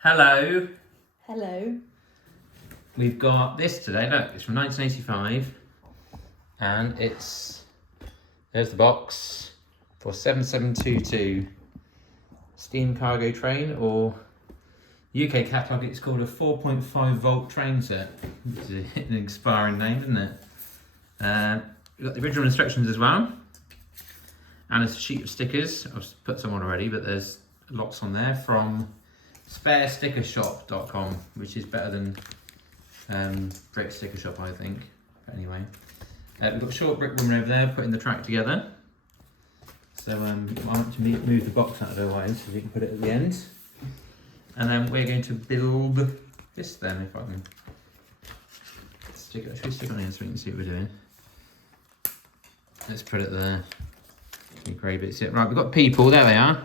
Hello. Hello. We've got this today. Look, it's from 1985, and there's the box for 7722 steam cargo train, or UK catalogue. It's called a 4.5 volt train set. It's an expiring name, isn't it? We've got the original instructions as well, and a sheet of stickers. I've put some on already, but there's lots on there from sparestickershop.com, which is better than Brick Sticker Shop, I think. But anyway, we've got a short brick woman over there putting the track together. So I want to move the box out of the way so we can put it at the end. And then we're going to build this then, if I can stick it. Should we stick it on here so we can see what we're doing? Let's put it there. The grey bits. Yeah, right, we've got people. There they are.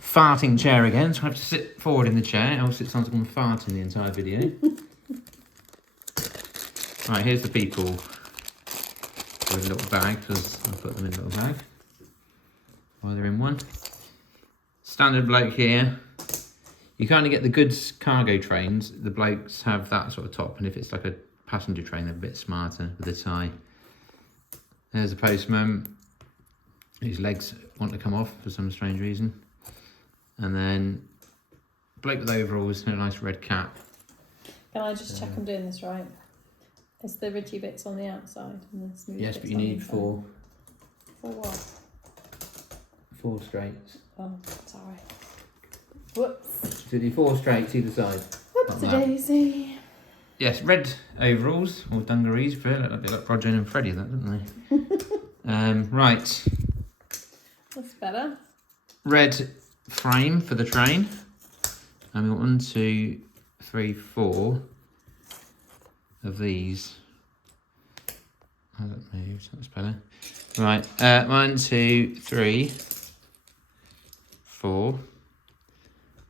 Farting chair again, so I have to sit forward in the chair, else it sounds like I'm farting the entire video. Right, here's the people with a little bag, because I put them in a little bag while they're in one. Standard bloke here. You kind of get the goods cargo trains, the blokes have that sort of top, and if it's like a passenger train, they're a bit smarter with the tie. There's the postman, whose legs want to come off for some strange reason. And then bloke with overalls and a nice red cap. Can I just check I'm doing this right? Is the ridgy bits on the outside and the smooth Yes, bits but you on the need inside? four For what? straights. Oh, sorry. Whoops. So do 4 straights either side. Whoopsie daisy. Yes, red overalls or dungarees, for a bit like Roger and Freddie, that, don't they? Right. That's better. Red frame for the train. And we want 1, 2, 3, 4 of these. How that moves, that's better. Right, 1, 2, 3, 4.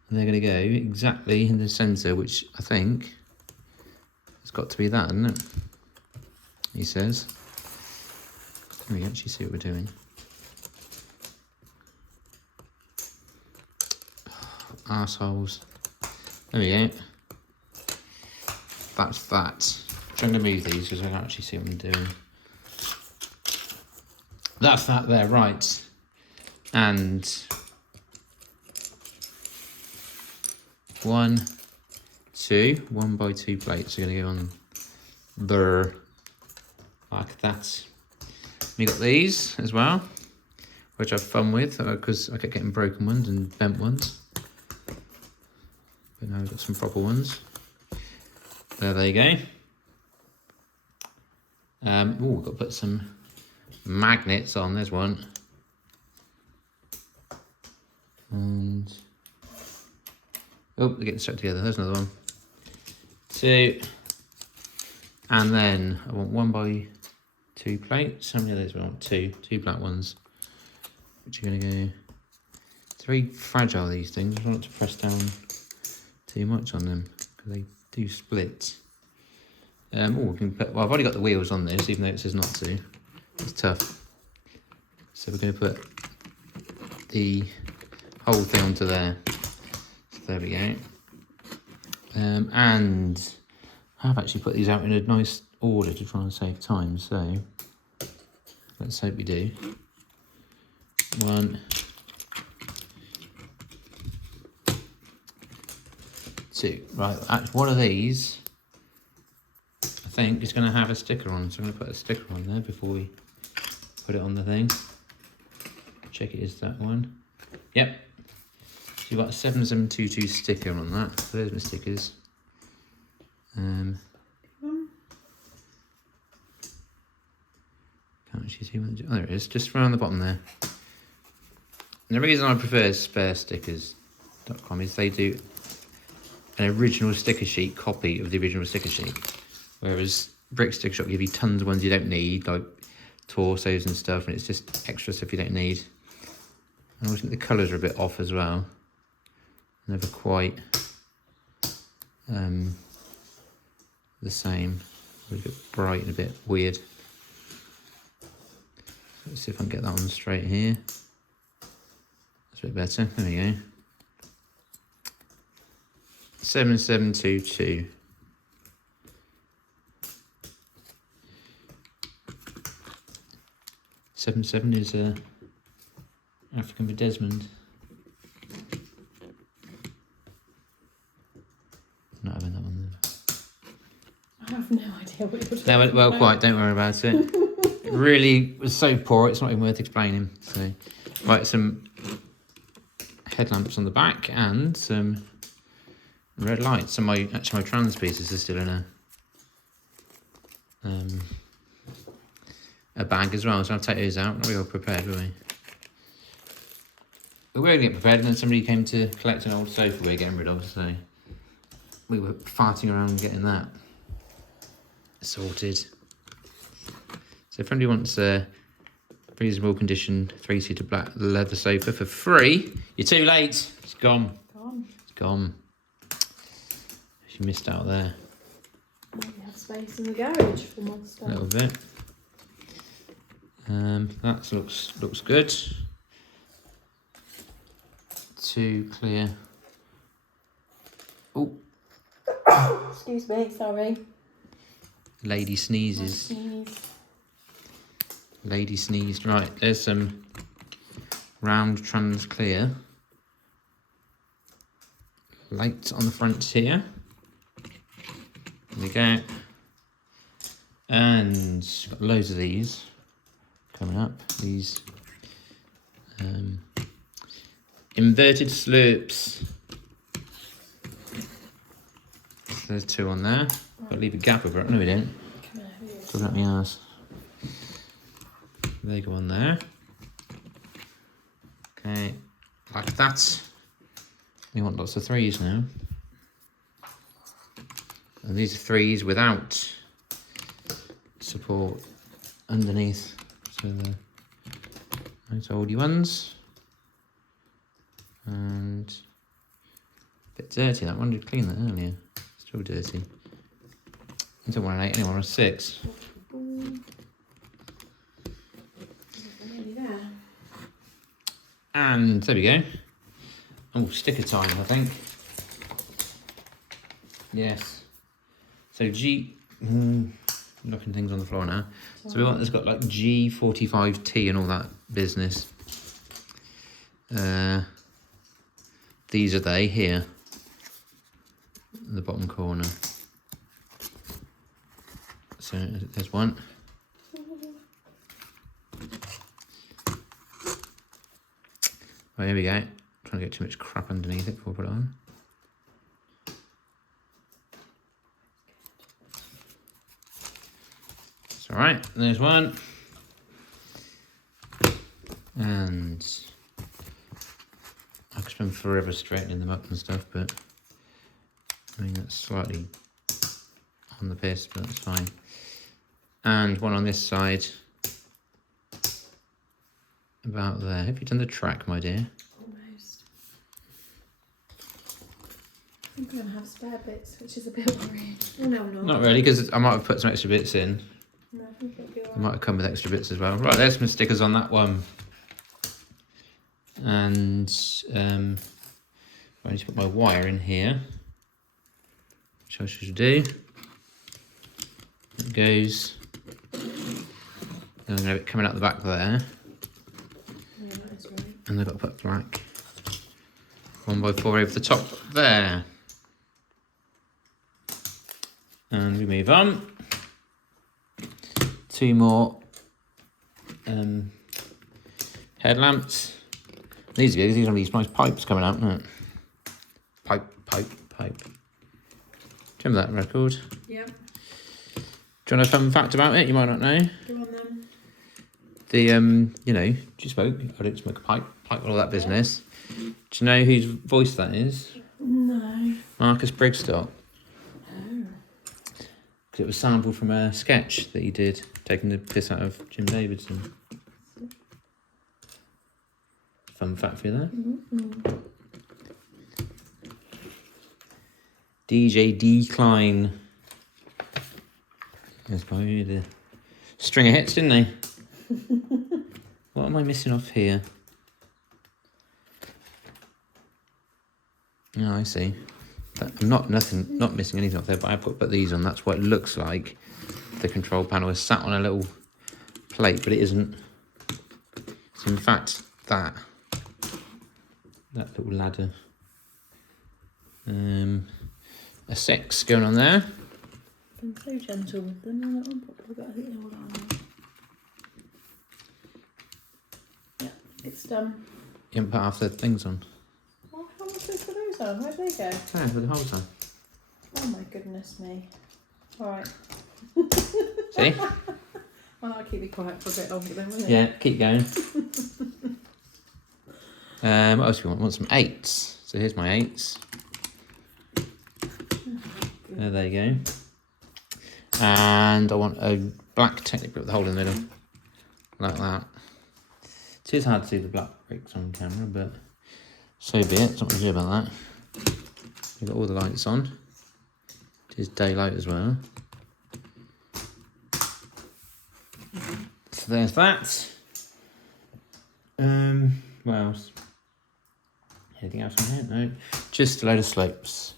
And they're going to go exactly in the centre, which I think it's got to be that, isn't it? He says. Can we actually see what we're doing? Arseholes. There we go. That's that. I'm going to move these because I can actually see what I'm doing. That's that there, right. And 1, 2, 1 by 2 plates are going to go on there, like that. We got these as well, which I've fun with because I kept getting broken ones and bent ones. But now we've got some proper ones. There you go. We've got to put some magnets on. There's one. And oh, they're getting stuck together. There's another one. 2. And then I want 1 by 2 plates. How many of those? I want 2 black ones, which are going to go. It's very fragile, these things. I don't want to press down too much on them because they do split. We can put. Well, I've already got the wheels on this, even though it says not to. It's tough. So we're going to put the whole thing onto there. So there we go. And I've actually put these out in a nice order to try and save time. So let's hope we do. 1, 2. Right, one of these I think is going to have a sticker on, so I'm going to put a sticker on there before we put it on the thing. Check it is that one. Yep. So you've got a 7722 sticker on that. So there's my stickers. Can't actually see what. Oh, there it is. Just around the bottom there. And the reason I prefer sparestickers.com is they do an original sticker sheet copy of the original sticker sheet, whereas Brick Sticker Shop give you tons of ones you don't need, like torsos and stuff, and it's just extra stuff you don't need. And I think the colours are a bit off as well. Never quite the same. A bit bright and a bit weird. Let's see if I can get that one straight here. That's a bit better. There we go. 7722. Seven is African for Desmond. Not having that one then. I have no idea what you're No, talking well, about. quite. Don't worry about it. It really was so poor. It's not even worth explaining. So, right, some headlamps on the back and some red lights. And my trans pieces are still in a bag as well. So I'll take those out. Not real prepared, were we? We were going to get prepared, and then somebody came to collect an old sofa we were getting rid of. So we were farting around getting that sorted. So if anybody wants a reasonable condition 3-seater black leather sofa for free, you're too late. It's gone. It's gone. You missed out there. We have space in the garage for more stuff. A little bit. That looks good. Two clear. Oh, Excuse me, sorry. lady sneezes. Sneeze. Lady sneezed. Right, there's some round trans clear lights on the front here. There we go. And got loads of these coming up. These inverted slopes. So there's two on there. Got to leave a gap over it. No, we don't. Come here, who is Talk about my ass. They go on there. Okay, like that. We want lots of threes now. And these are threes without support underneath. So the nice oldie ones. And a bit dirty, that one. Did clean that earlier. Still dirty. I don't want an 8 anymore, a 6. nearly there? And there we go. Oh, sticker time, I think. Yes. So knocking things on the floor now. So we want this got like G45T and all that business. These are they here. In the bottom corner. So there's one. Right, here we go. Trying to get too much crap underneath it before I put it on. It's alright, there's one. And I could spend forever straightening them up and stuff, but I mean that's slightly on the piss, but that's fine. And one on this side. About there. Have you done the track, my dear? Almost. I think I'm going to have spare bits, which is a bit worrying. Oh, no, I'm not. Not really, because I might have put some extra bits in. No, I think it'll be It alright. might have come with extra bits as well. Right, there's some stickers on that one. And I need to put my wire in here, which I should do. It goes. And I have it coming out the back there. Yeah, that is right. And I've got to put black 1x4 over the top there. And we move on. Two more headlamps. These are good, these are these nice pipes coming out, isn't it? Pipe. Do you remember that record? Yep. Do you want a fun fact about it? You might not know. Go on then. The, you know, you spoke, I don't smoke a pipe, all that business. Do you know whose voice that is? No. Marcus Brigstock. Oh. Because it was sampled from a sketch that he did, taking the piss out of Jim Davidson. Fun fact for you there. Mm-hmm. DJ Decline. Yes, probably the string of hits, didn't they? What am I missing off here? Oh, I see. I'm not missing anything off there, but I put these on. That's what it looks like. The control panel is sat on a little plate, but it isn't. It's in fact that little ladder. A 6 going on there. Been so gentle with them on that one, probably got, I think they're all on there. Yeah, it's done. You haven't put half the things on. Oh, how much is for those on? Where do they go? Yeah, with the holes on. Oh my goodness me. Alright. See? Well, I'll keep it quiet for a bit longer then, won't it? Yeah, keep going. What else do we want? We want some 8s. So here's my 8s. There you go. And I want a black Technic brick with a hole in the middle. Like that. It is hard to see the black bricks on camera, but so be it. There's nothing to do about that. We've got all the lights on. It is daylight as well. So there's that. What else? Anything else on here? No. Just a load of slopes.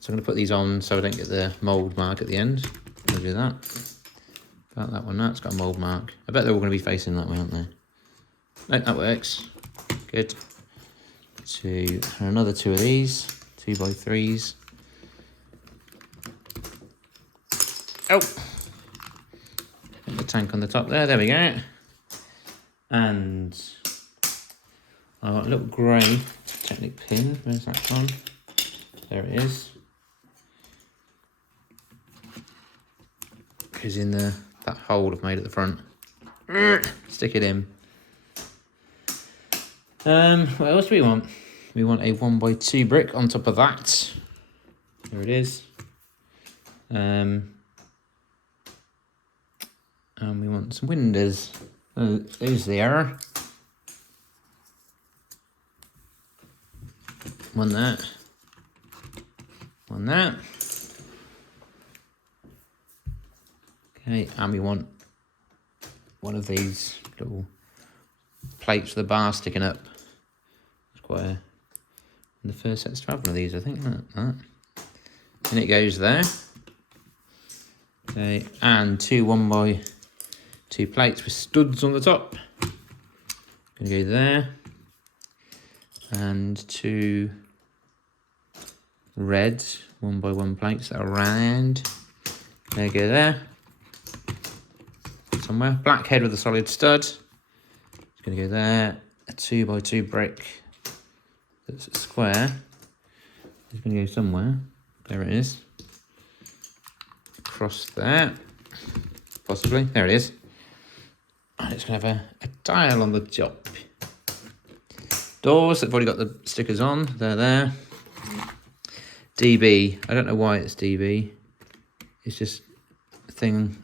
So I'm going to put these on so I don't get the mould mark at the end. I'm going to do that. About that one, that's got a mould mark. I bet they're all going to be facing that way, aren't they? No, that works. Good. Another 2 of these, 2x3s. Oh! Put the tank on the top there we go. And I got a little grey Technic pin. Where's that from? There it is. Goes in that hole I've made at the front. Stick it in. What else do we want? We want a 1x2 brick on top of that. There it is. And we want some windows. Those there. One that. One that. Okay, and we want one of these little plates with the bar sticking up. It's quite a... The first set's to have one of these, I think. That. And it goes there. Okay, and 2 1x2 plates with studs on the top. Gonna go there. And 2 red 1x1 plates that are round. They go there. Somewhere. Black head with a solid stud. It's going to go there. A 2x2 brick that's a square. It's going to go somewhere. There it is. Across there. Possibly. There it is. And it's going to have a dial on the top. Doors, I've already got the stickers on. They're there. DB. I don't know why it's DB. It's just a thing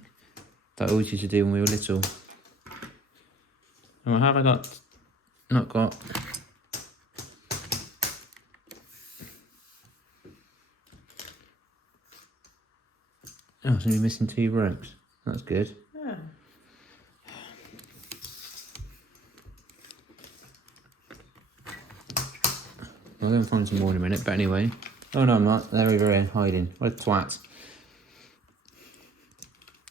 that I always used to do when we were little. And what have I got? Not got. Oh, so we're missing 2 ropes. That's good. Yeah. I'll go and find some more in a minute, but anyway. Oh no, I'm not. They're over here hiding. What a twat.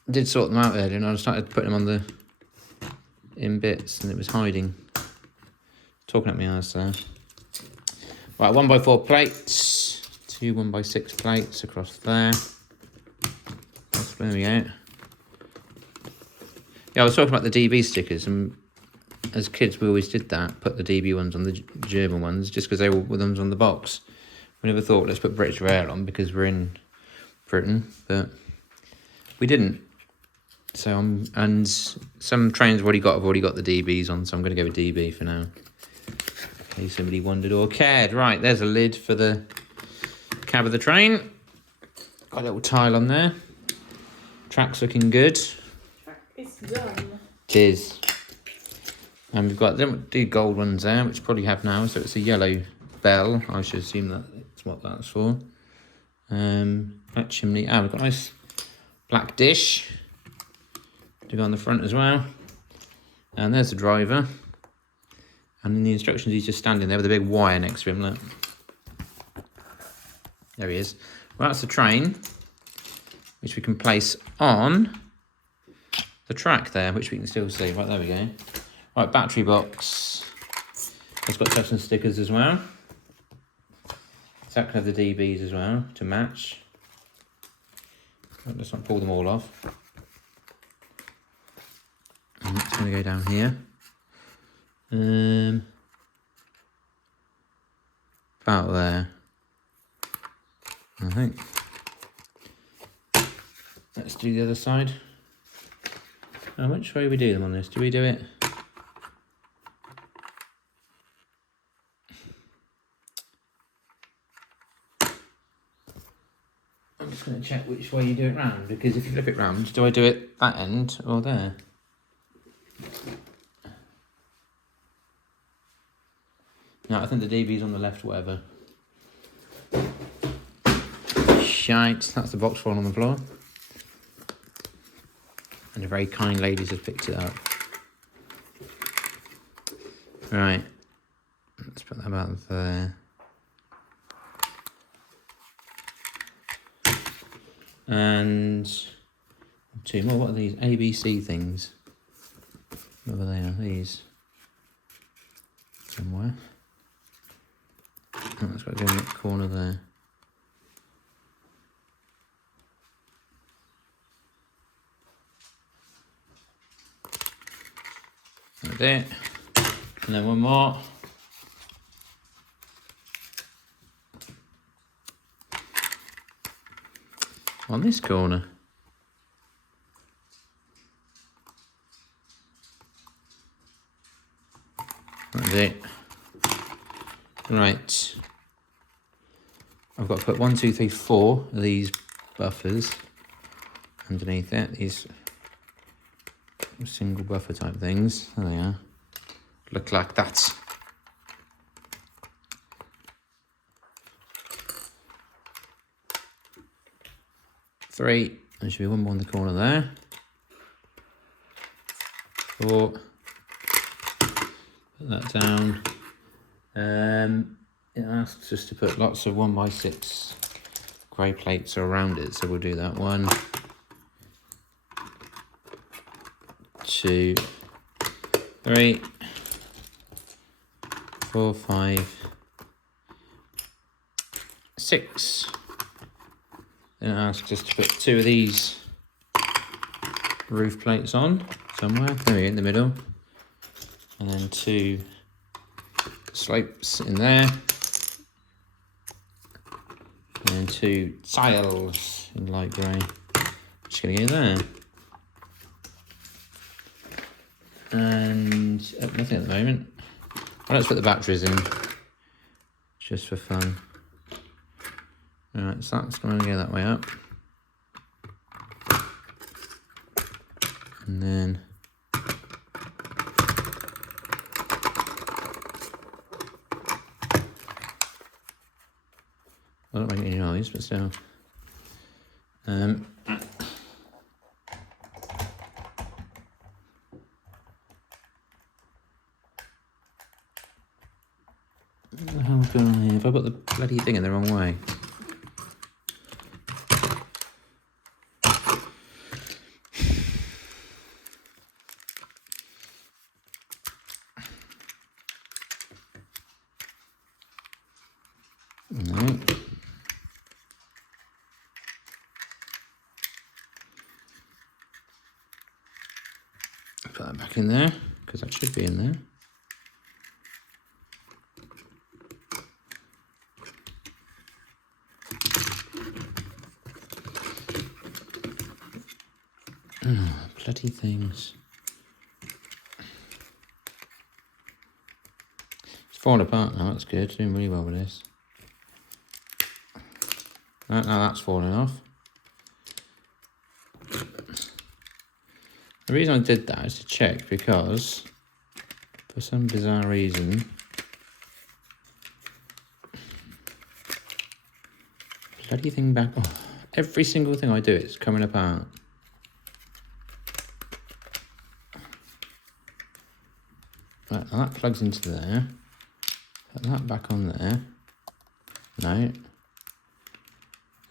I did sort them out earlier and I started putting them on in bits and it was hiding. Talking at me ass there. Right, 1x4 plates. 2 1x6 plates across there. There we go. Yeah, I was talking about the DB stickers, and as kids we always did that, put the DB ones on the German ones, just because they were with them on the box. We never thought, let's put British Rail on because we're in Britain, but we didn't. So, and some trains I've already got the DBs on, so I'm going to go with DB for now. In case somebody wondered or cared. Right, there's a lid for the cab of the train. Got a little tile on there. Track's looking good. It's done. It is. And we've got them 2 gold ones there, which we probably have now. So it's a yellow bell. I should assume that's what that's for. That chimney. Ah, we've got a nice black dish to go on the front as well. And there's the driver. And in the instructions, he's just standing there with a big wire next to him. Look. There he is. Well, that's the train, which we can place on the track there, which we can still see. Right, there we go. Right, battery box. It's got touch and stickers as well. So that can have the DBs as well to match. Let's not pull them all off. And it's going to go down here. About there, I think. Let's do the other side. Now, which way do we do them on this? Do we do it? I'm just going to check which way you do it round, because if you flip it round, do I do it that end or there? No, I think the DB's on the left, whatever. Shite, that's the box falling on the floor. And a very kind lady has picked it up. Right, let's put that about there. And 2 more, what are these? ABC things. Whatever they are, these. Somewhere. Oh, that's got to go in that corner there. That's it. And then one more. On this corner. That's it. Right. I've got to put 1, 2, 3, 4 of these buffers underneath it. These single buffer type things. There they are. Look like that. Three. There should be one more in the corner there. 4. Put that down. It asks us to put lots of 1x6 grey plates around it, so we'll do that. 1, 2, 3, 4, 5, 6. Then it asks us to put 2 of these roof plates on somewhere. There we go, in the middle. And then 2 slopes in there. And then 2 tiles in light grey. Just going to go there. And nothing at the moment. Well, let's put the batteries in, just for fun. Alright, so that's going to go that way up. And then I don't make any noise, but still. What the hell's going on here? Have I got the bloody thing in the wrong way? No. Put that back in there, because that should be in there. Oh, bloody things. It's falling apart now, that's good. Doing really well with this. Right, now that's falling off. The reason I did that is to check, because for some bizarre reason bloody thing back. Oh, every single thing I do, it's coming apart. Right, now that plugs into there. Put that back on there. No.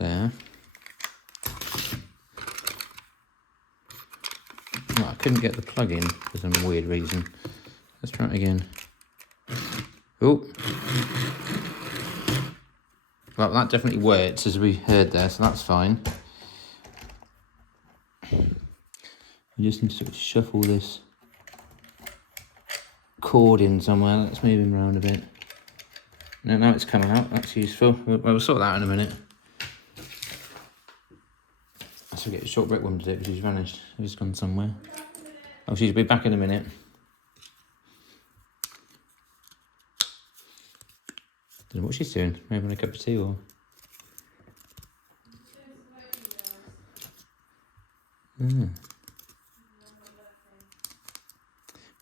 there. Oh, I couldn't get the plug in for some weird reason. Let's try it again. Oh. Well, that definitely works, as we heard there, so that's fine. We just need to sort of shuffle this cord in somewhere. Let's move him around a bit. Now it's come out. That's useful. We'll sort that out in a minute. Let's get a short brick woman to do it because she's vanished. She's gone somewhere. Oh, she'll be back in a minute. Don't know what she's doing. Maybe having a cup of tea or...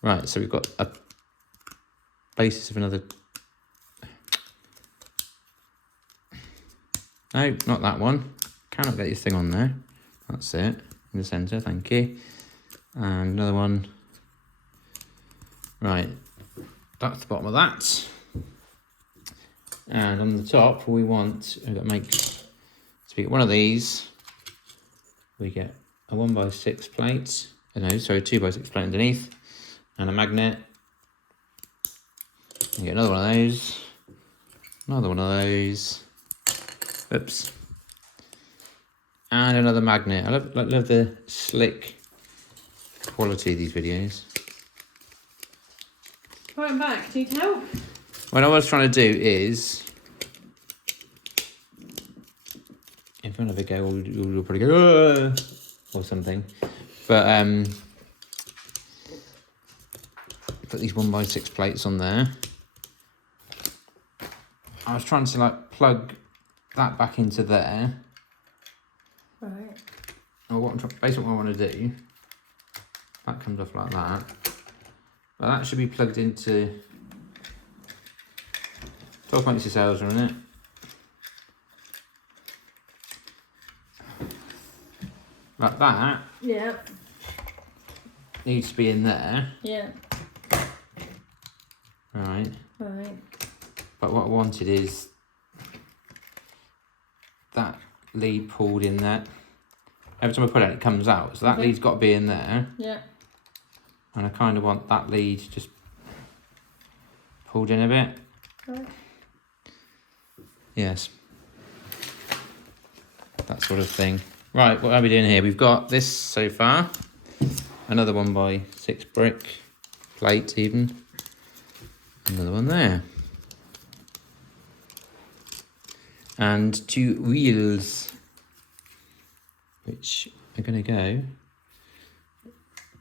Right, so we've got a basis of another... No, not that one. Cannot get this thing on there. That's it. In the centre, thank you. And another one. Right, that's the bottom of that. And on the top, we want... We've got to make... So we get one of these. We get a 1x6 plate. No, sorry, 2x6 plate underneath. And a magnet. And get another one of those. Another one of those. Oops. And another magnet. I love the slick quality of these videos. Right, I'm back. Do you need help? What I was trying to do is... In front of it go, you'll probably go... or something. But, put these 1x6 plates on there. I was trying to like plug that back into there. Right. Or basically what I want to do, that comes off like that. But that should be plugged into 12.6 cells are in it. Like that. Yeah. Needs to be in there. Yeah. Right. Right. But what I wanted is that lead pulled in there. Every time I put it, it comes out. So that lead's got to be in there. Yeah. And I kind of want that lead just pulled in a bit. Right. Yes. That sort of thing. Right, what are we doing here? We've got this so far. Another 1x6 brick plate even. Another one there. And 2 wheels, which are going to go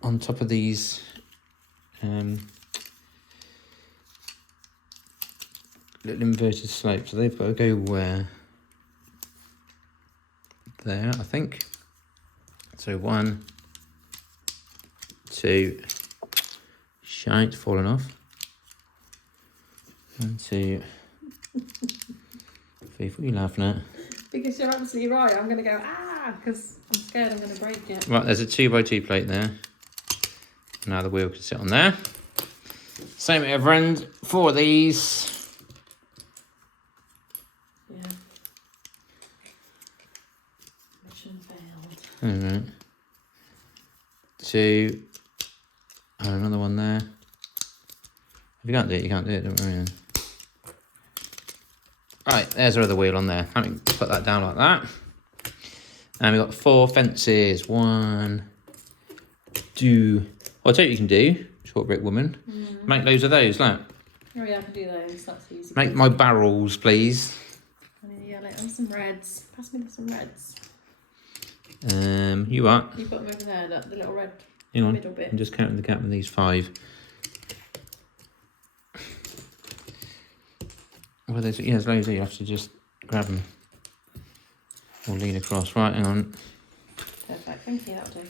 on top of these little inverted slopes. So they've got to go where? There, I think. So 1, 2, shite, falling off. 1, 2, 3, what are you laughing at? Because you're absolutely right. I'm going to go, because I'm scared I'm going to break it. Right, there's a 2x2 plate there. Now the wheel can sit on there. Same at every end. 4 of these. Yeah. Mission failed. Alright. 2. Oh, another one there. If you can't do it, you can't do it, don't worry. Right, there's our other wheel on there. I mean, put that down like that. And we've got 4 fences. 1, 2. I'll tell you what you can do, short brick woman. Make loads of those, look. Oh yeah, I can do those. That's easy. Make my barrels, please. I need yellow and some reds. Pass me some reds. You what? You've got them over there, look, the little red Hang on. middle bit. I'm just counting the gap with these 5. Well, there's loads there. You have to just grab them or lean across. Right, hang on. Perfect, thank you, that'll do.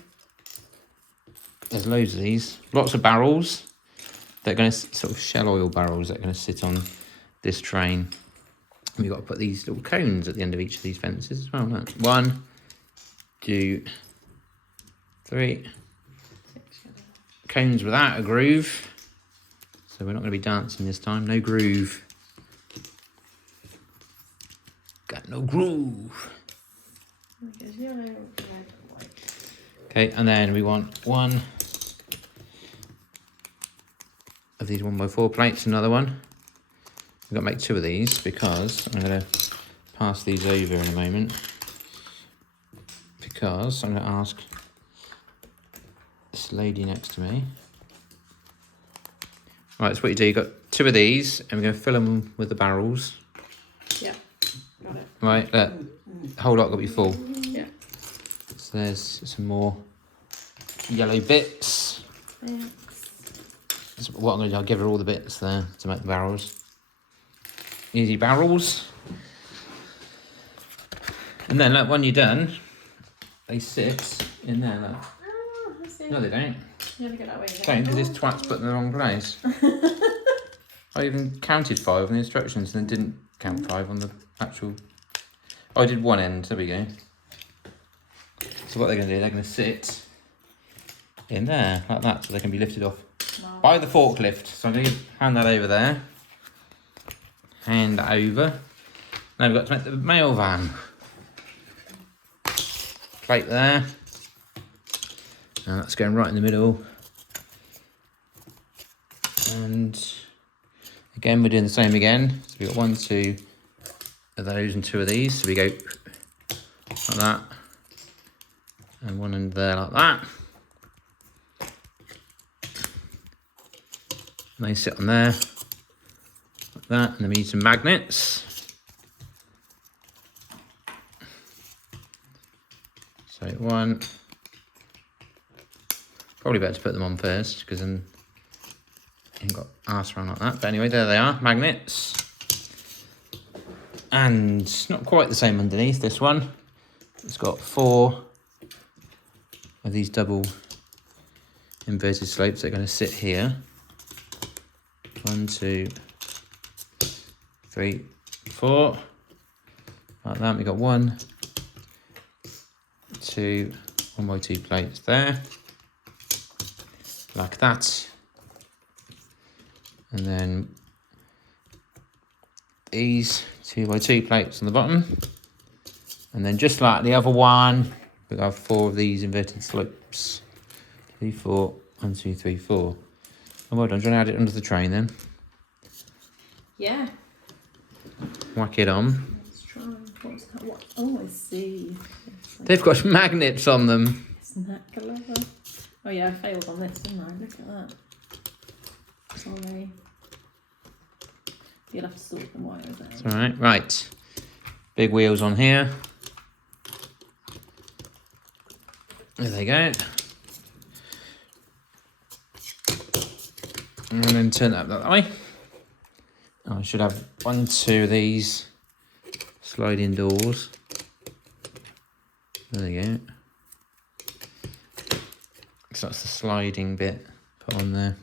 There's loads of these. Lots of barrels. They're going to sort of shell oil barrels that are going to sit on this train. And we've got to put these little cones at the end of each of these fences as well. Look. 1, 2, 3. Cones without a groove. So we're not going to be dancing this time. No groove. Got no groove. It goes yellow, red, white. Okay, and then we want one of these 1x4 plates, another one. We've got to make 2 of these because I'm going to pass these over in a moment. Because I'm going to ask this lady next to me. Right, that's what you do. You've got 2 of these, and we're going to fill them with the barrels. Yeah, got it. Right, look, the whole lot got to be full. Yeah. So there's some more yellow bits. Thanks. That's what I'm going to do, I'll give her all the bits there to make the barrels. Easy barrels. And then, look, when you're done, they sit in there, look. Oh, I see. No, they don't. You have to go that way. Don't, because this twat's put them in the wrong place. I even counted 5 on the instructions and then didn't count 5 on the actual... Oh, I did one end, there we go. So what they're going to do, they're going to sit in there, like that, so they can be lifted off by the forklift. So I'm going to hand that over there. Hand that over. Now we've got to make the mail van. Plate there. And that's going right in the middle. And again, we're doing the same again. So we've got 1, 2 of those and 2 of these. So we go like that. And 1 in there like that. And they sit on there like that. And then we need some magnets. So 1. Probably better to put them on first because then you ain't got arse around like that. But anyway, there they are, magnets. And not quite the same underneath this one. It's got 4 of these double inverted slopes that are going to sit here. 1, 2, 3, 4. Like that. We've got 1, 2, 1x2 plates there. Like that. And then these 2x2 plates on the bottom. And then just like the other one, we have 4 of these inverted slopes. 3, 4, 1, 2, 3, 4. And well done. Do you want to add it under the train then? Yeah. Whack it on. Let's try. What's that? What? Oh, I see. They've got magnets on them. Snack leather. Oh yeah, I failed on this, didn't I? Look at that. Sorry. You'll have to sort the wires out. It's alright. Right. Big wheels on here. There they go. And then turn that that way. I should have 1, 2 of these sliding doors. There you go. So that's the sliding bit put on there.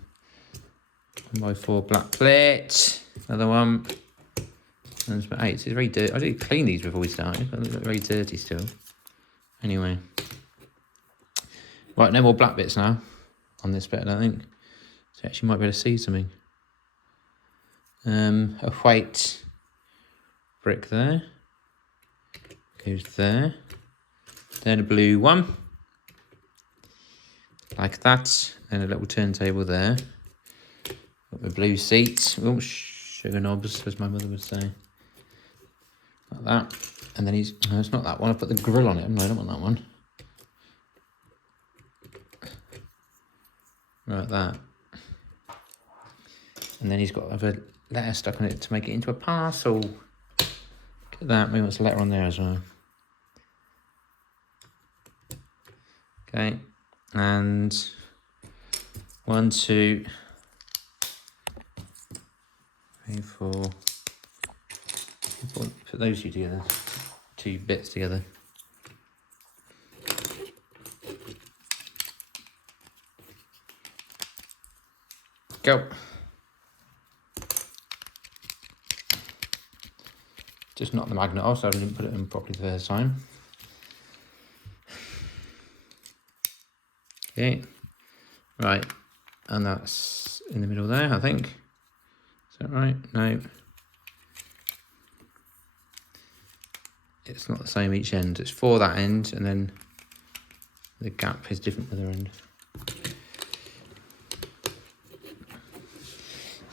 1x4 black plate. Another one. And it's about 8. It's very dirty. I did clean these before we started, but they look very dirty still. Anyway. Right, no more black bits now on this bit, I don't think. So you actually might be able to see something. A white brick there. Goes there. Then a blue one. Like that. And a little turntable there. Got the blue seats. Oh, sugar knobs, as my mother would say. Like that. And then he's... No, it's not that one. I put the grill on it. No, I don't want that one. Like that. And then he's got a letter stuck on it to make it into a parcel. Look at that. Maybe there's a letter on there as well. Okay. And 1, 2, 3, 4. Put those two together. 2 bits together. Go. Just knock the magnet off, so I didn't put it in properly the first time. Okay. Right. And that's in the middle there, I think. Is that right? No. it's not the same each end. It's for that end, and then the gap is different for the other end.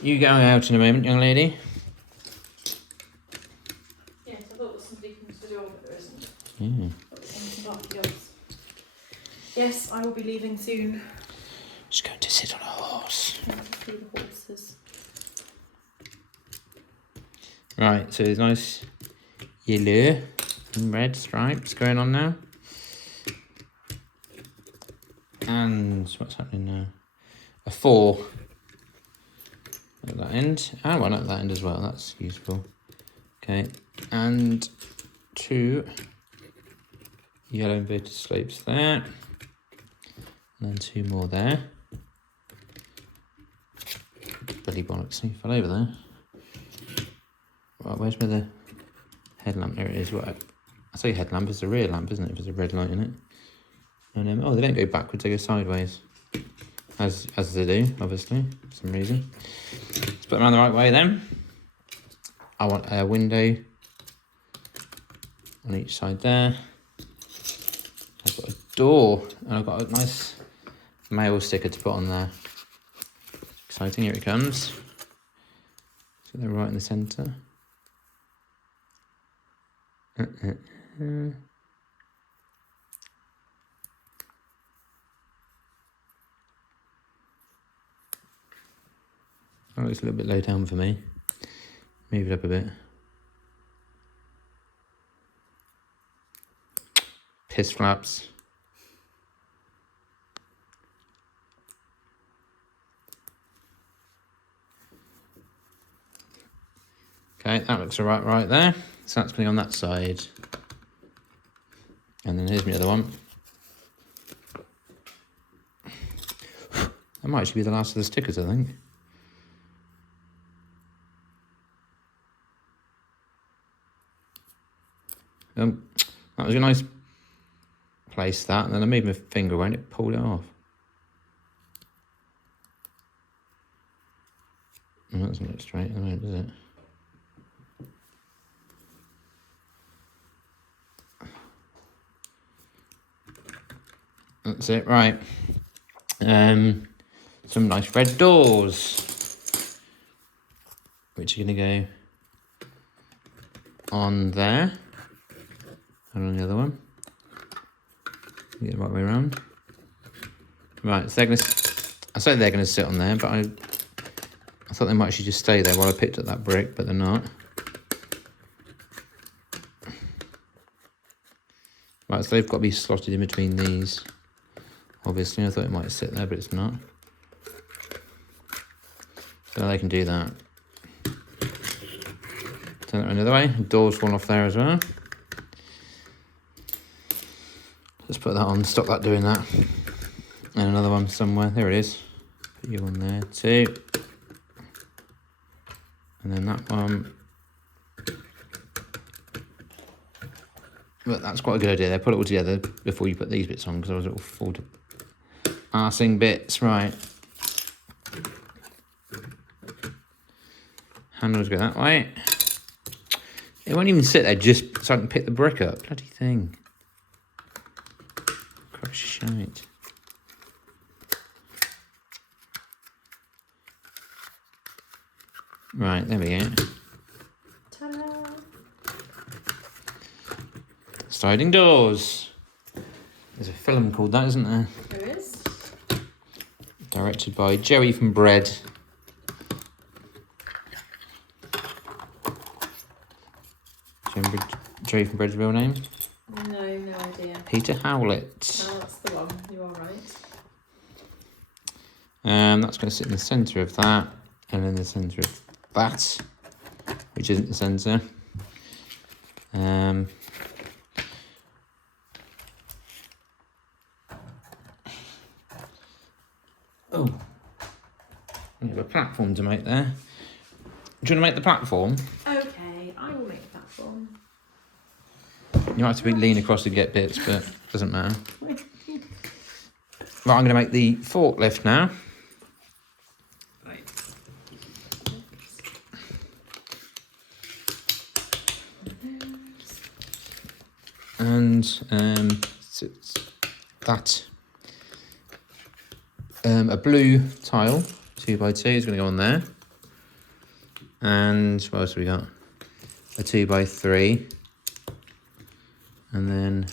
You going out in a moment, young lady? Yes, I thought there was somebody coming to the door, but there isn't. Yeah. Yes, I will be leaving soon. She's going to sit on a horse. See the horses. Right, so there's nice yellow and red stripes going on now. And what's happening now? A 4 at that end. And one at that end as well. That's useful. Okay, and 2 yellow inverted slopes there. And then 2 more there. Bloody bollocks, he fell over there. Right, where's the headlamp? There it is. What? I say headlamp, it's a rear lamp, isn't it? If there's a red light in it. And oh, they don't go backwards, they go sideways. As they do, obviously, for some reason. Let's put them around the right way then. I want a window on each side there. I've got a door, and I've got a nice mail sticker to put on there. Exciting, here it comes. So they're right in the centre. Oh, it's a little bit low down for me. Move it up a bit. Piss flaps. Okay, that looks alright right there. So that's going on that side. And then here's my other one. That might actually be the last of the stickers, I think. That was a nice place, that, and then I moved my finger away and it pulled it off. That doesn't look straight at the moment, does it? That's it, right. Some nice red doors, which are going to go on there and on the other one. Get it the right way around. Right, so I say they're going to sit on there, but I thought they might actually just stay there while I picked up that brick, but they're not. Right, so they've got to be slotted in between these. Obviously, I thought it might sit there, but it's not. So they can do that. Turn it another way. Doors fall off there as well. Let's put that on, stop that doing that. And another one somewhere. There it is. Put you on there too. And then that one. But that's quite a good idea. They put it all together before you put these bits on, because otherwise it will fall to arsing bits. Right. Handles go that way. It won't even sit there just so I can pick the brick up. Bloody thing. Cross shite. Right, there we go. Ta-da! Sliding doors. There's a film called that, isn't there? There is. Directed by Jerry from Bread. Jerry from Bread's real name? No idea. Peter Howlett. Oh, that's the one. You are right. That's going to sit in the centre of that, and in the centre of that, which isn't the centre. Oh, we have a platform to make there. Do you want to make the platform? Okay, I will make a platform. You might have to lean across to get bits, but it doesn't matter. Right, I'm going to make the forklift now. Right. And that a blue tile 2x2 is going to go on there. And what else have we got? A 2x3, and then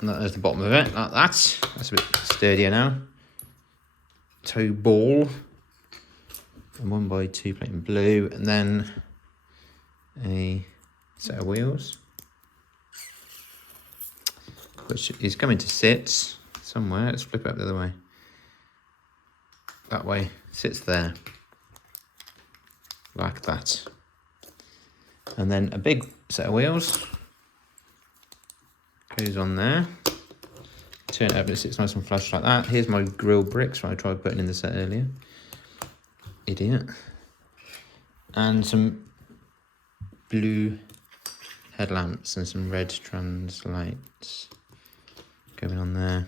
there's the bottom of it, like that. That's a bit sturdier now. Toe ball, and 1x2 plate in blue, and then a set of wheels, which is coming to sit somewhere. Let's flip it up the other way. That way, sits there, like that. And then a big set of wheels goes on there. Turn it up, it sits nice and flush like that. Here's my grill bricks, what I tried putting in the set earlier. Idiot. And some blue headlamps and some red trans lights going on there.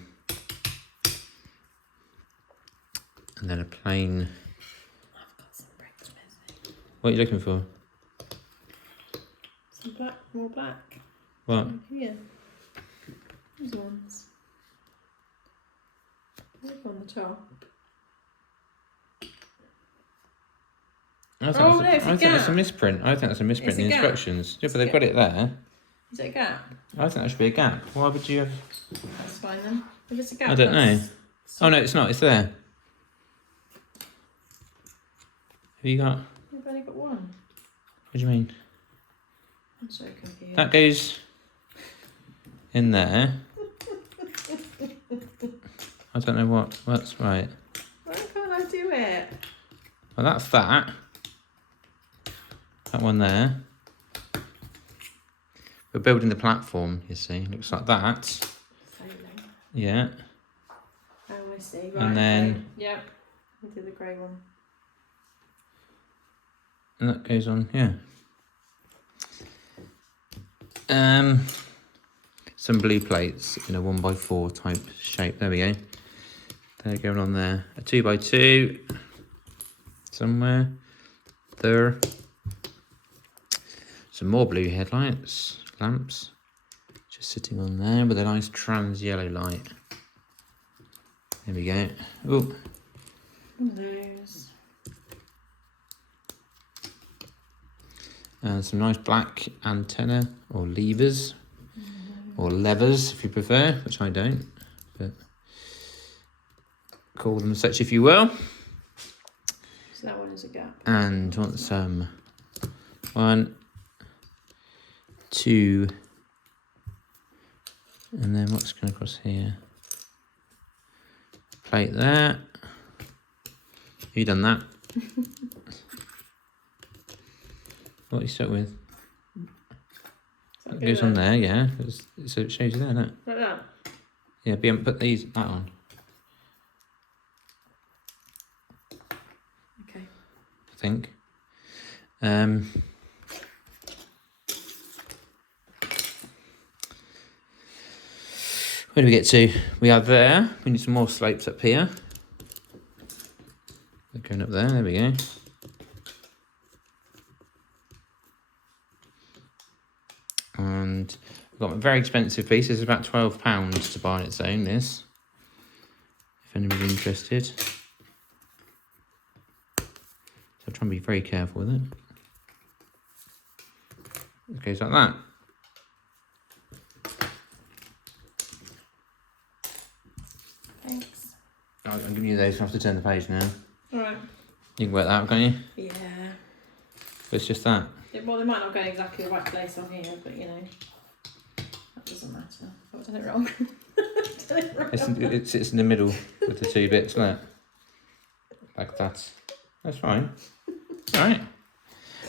And then a plain. I've got some bricks missing. What are you looking for? Some black, more black. What? Here. These ones. Look on the top. I think that's a misprint. I think that's a misprint in the instructions. Yeah, but they've got it there. Is it a gap? I think that should be a gap. Why would you have? That's fine then. If it's a gap, I don't know. Oh no, it's not. It's there. Have you got? You've only got one. What do you mean? I'm so confused. That goes in there. I don't know what. That's right. Why can't I do it? Well, that's that. That one there. We're building the platform, you see. Looks like that. Failing. Yeah. Oh, I see. Right. And then. Okay. Yep. We'll do the grey one. And that goes on, yeah. Some blue plates in a 1x4 type shape. There we go. They're going on there. A 2x2 somewhere there. Some more blue headlights, lamps, just sitting on there with a nice trans yellow light. There we go. Oh, One of those. and some nice black antenna or levers, or levers if you prefer, which I don't, but call them such if you will. So that one is a gap. And want some 1, 2, and then what's going across here? Plate there. You done that? What are you stuck with? It goes on there, yeah. So it shows you there, doesn't it? Like that? Yeah, but you haven't put that on. Okay. I think. Where do we get to? We are there. We need some more slopes up here. They're going up there. There we go. And we've got a very expensive piece. This is about £12 to buy on its own, this. If anybody's interested. So I'll try and be very careful with it. It goes like that. Thanks. I'm giving you those. I have to turn the page now. Alright. You can work that out, can't you? Yeah. But it's just that. Well, they might not go exactly the right place on here, but you know, that doesn't matter. I've done it wrong. Done it wrong. It sits in the middle with the two bits, look. Like that. That's fine. Alright.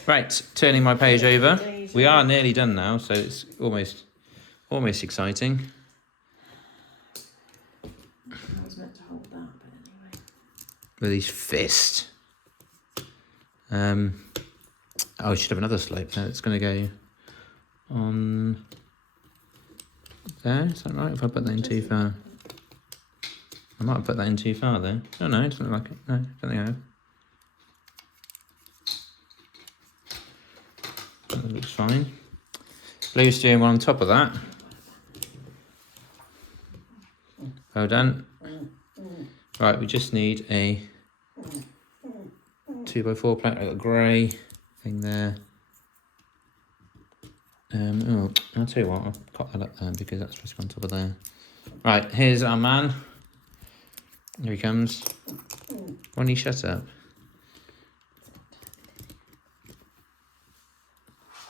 Right, turning my page over. We are nearly done now, so it's almost exciting. I was meant to hold that, but anyway. With his fist. Oh, I should have another slope there. It's going to go on there. Is that right? If I put that in too far. I might have put that in too far there. Oh no, it doesn't look like it. No, I don't think I have. looks fine. Blue steering wheel on top of that. Well done. Right, we just need a 2x4 plate, like a grey thing there. Oh, I'll tell you what, I'll cut that up there because that's supposed to be on top of there. Right, here's our man. Here he comes. Why don't you shut up?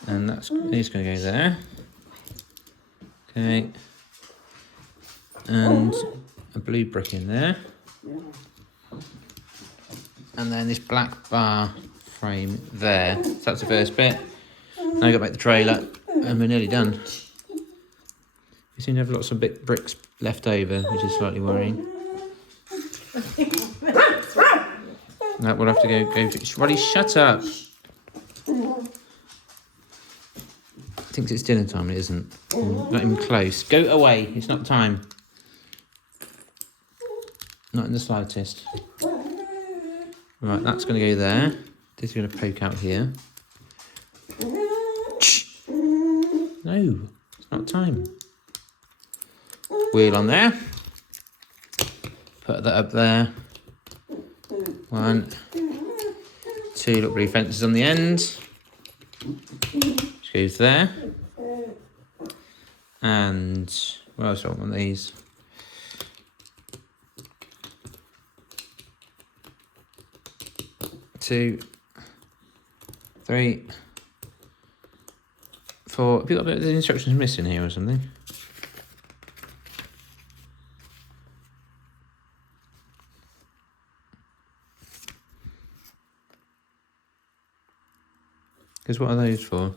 And he's going to go there. Okay. And a blue brick in there. And then this black bar frame there. So that's the first bit. Now I've got to make the trailer and we're nearly done. We seem to have lots of bricks left over, which is slightly worrying. That will have to go. Roddy, shut up. Thinks it's dinner time, it isn't. Not even close. Go away, it's not time. Not in the slightest. Right, that's going to go there. This is going to poke out here. No, it's not time. Wheel on there. Put that up there. 1, 2 little blue fences on the end. Which goes there. And what else do I want one of these? 2, 3, 4. Have you got a bit of the instructions missing here or something? Because what are those for?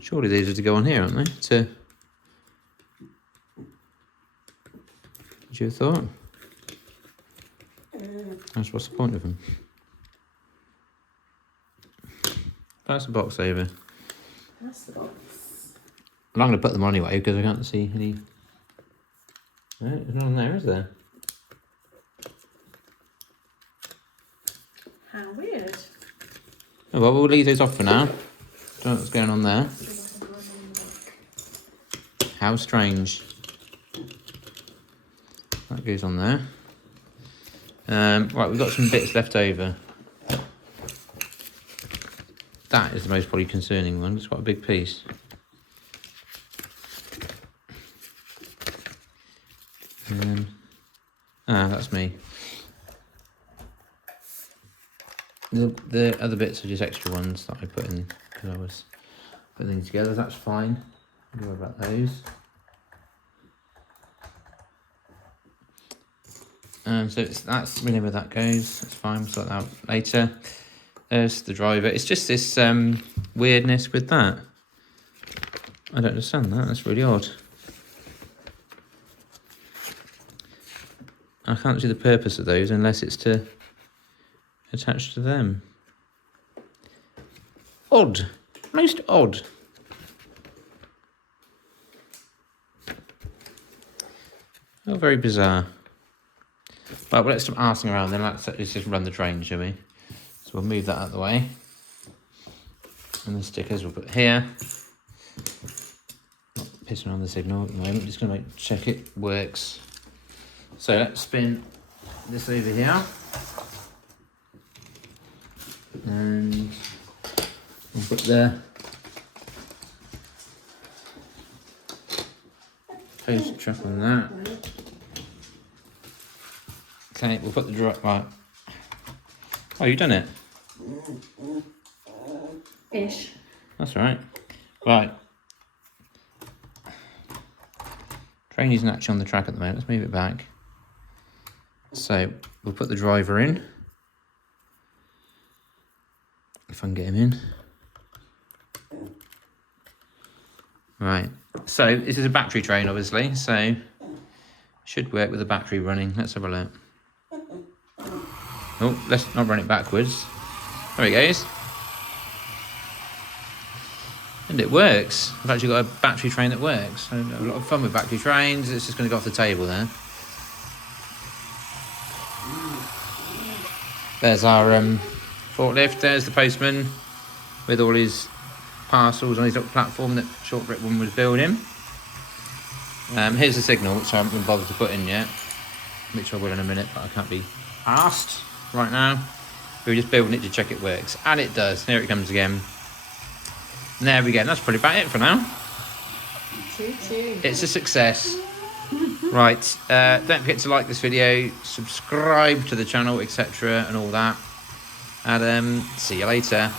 Surely these are to go on here, aren't they? Would you have thought? What's the point of them? Pass the box over. That's the box. Well, I'm going to put them on anyway because I can't see any. No, there's none there, is there? How weird. Oh, well, we'll leave those off for now. Don't know what's going on there. How strange. That goes on there. Right, we've got some bits left over. That is the most probably concerning one. It's quite a big piece. That's me. The other bits are just extra ones that I put in because I was putting things together. That's fine. Don't worry about those. So that's really where that goes. That's fine. We'll sort that out later. There's the driver. It's just this weirdness with that. I don't understand that. That's really odd. I can't see the purpose of those unless it's to attach to them. Odd. Most odd. Oh, very bizarre. Right, well, let's stop arsing around then. Let's just run the train, shall we? So we'll move that out of the way. And the stickers we'll put here. Not pissing on the signal at the moment. Just going to check it works. So let's spin this over here. And we'll put the post truck on that. Okay, we'll put the drop right. Oh, you've done it? Ish. That's right. Right. Train isn't actually on the track at the moment. Let's move it back. So we'll put the driver in. If I can get him in. Right. So this is a battery train, obviously. So should work with the battery running. Let's have a look. Oh, let's not run it backwards. There it goes. And it works. I've actually got a battery train that works. I have a lot of fun with battery trains. It's just going to go off the table there. There's our forklift. There's the postman with all his parcels on his little platform that Short Brick One was building. Here's the signal, which I haven't been bothered to put in yet, which I will in a minute, but I can't be asked right now. We were just building it to check it works, and it does. Here it comes again. And there we go. That's probably about it for now. It's a success. Right, don't forget to like this video, subscribe to the channel, etc. and all that. And see you later.